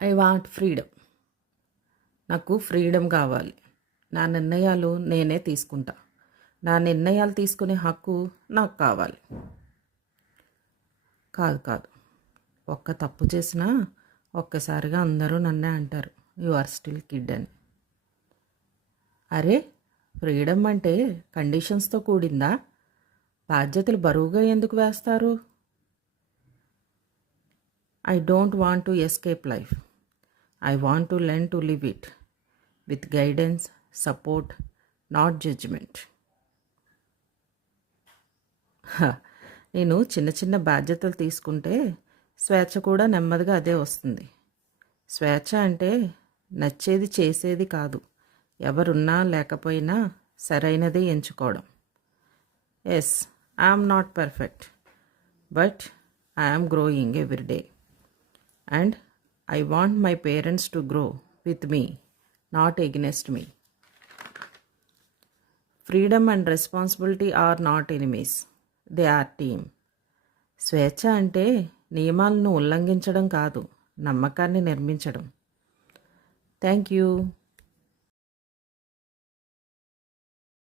I want freedom. నాకు freedom కావాలి. నా నిర్ణయాలు నేనే తీసుకుంటా. నా నిర్ణయాలు తీసుకునే హక్కు నాకు కావాలి. కాదు కాదు, ఒక్క తప్పు చేసినా ఒక్కసారిగా అందరూ నన్నే అంటారు, యు ఆర్ స్టిల్ కిడ్ అని. అరే, ఫ్రీడమ్ అంటే కండిషన్స్తో కూడిందా? బాధ్యతలు బరువుగా ఎందుకు వేస్తారు? I don't want to escape life. I want to learn to live it with guidance, support, not judgment. నేను చిన్న చిన్న బాధ్యతలు తీసుకుంటే స్వేచ్ఛ కూడా నెమ్మదిగా అదే వస్తుంది. స్వేచ్ఛ అంటే నచ్చేది చేసేది కాదు, ఎవరున్నా లేకపోయినా సరైనదే ఎంచుకోవడం. Yes, I'm not perfect, but I'm growing every day. And I want my parents to grow with me, not against me. Freedom and responsibility are not enemies. They are team. స్వేచ్ఛ అంటే నియమాలను ఉల్లంఘించడం కాదు, నమ్మకాన్ని నిర్మించడం. Thank you.